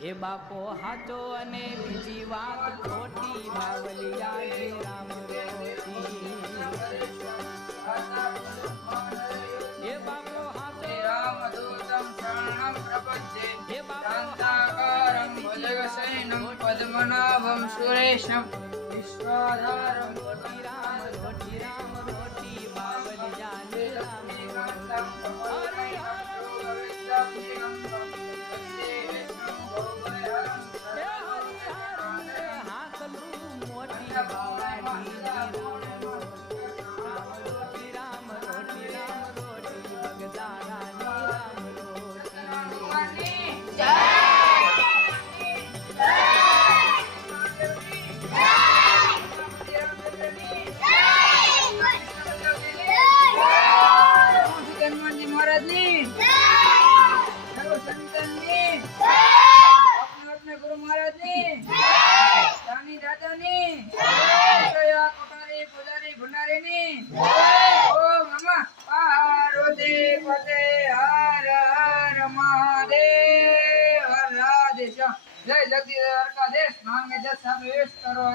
એ બાપો હાચો અને બીજી વાત ખોટી બાવલિયા એ રામ રોટી એ બાપો હાચો રામદૂતમ શરણમ પ્રપદ્યે હે શાંતાકારમ ભુજગશયનમ પદ્મનાભમ સુરેશમ વિશ્વાધારમ રોટી રામ રોટી રામ રોટી બાવલિયા એ રામ जय जगदीश का देश मांगे 10 समय वेस्ट करो